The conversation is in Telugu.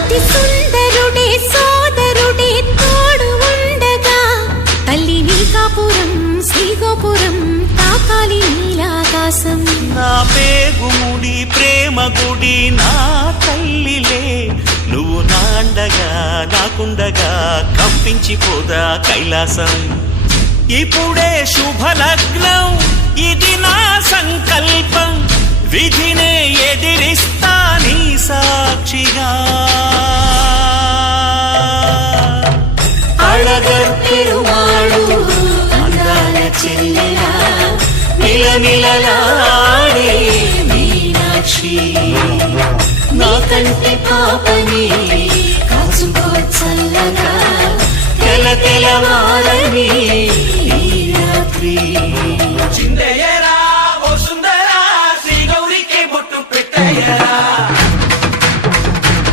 అతి సుందరుడే సోదరుడే తోడు ఉండగా తల్లి నీకాపురం శ్రీగోపురం తాకాలి నీలాకాశం. నా పేగుముడి ప్రేమ గుడి నా తల్లిలే, నువ్వు నాండగా నాకుండగా కంపించిపోదా కైలాసం. ఇప్పుడే శుభలగ్నం ఇది నా సంకల్పం, విధినే ఎదిరిస్తా నీ సాక్షిగా. అళగర్ పెరుమాళు అందాల చెల్లెలా నిలనిలలాడే మీనాక్షి, నీ కంటి పాపని కాచుకో చల్లగా తెల తెలవారని ఈ రాత్రి.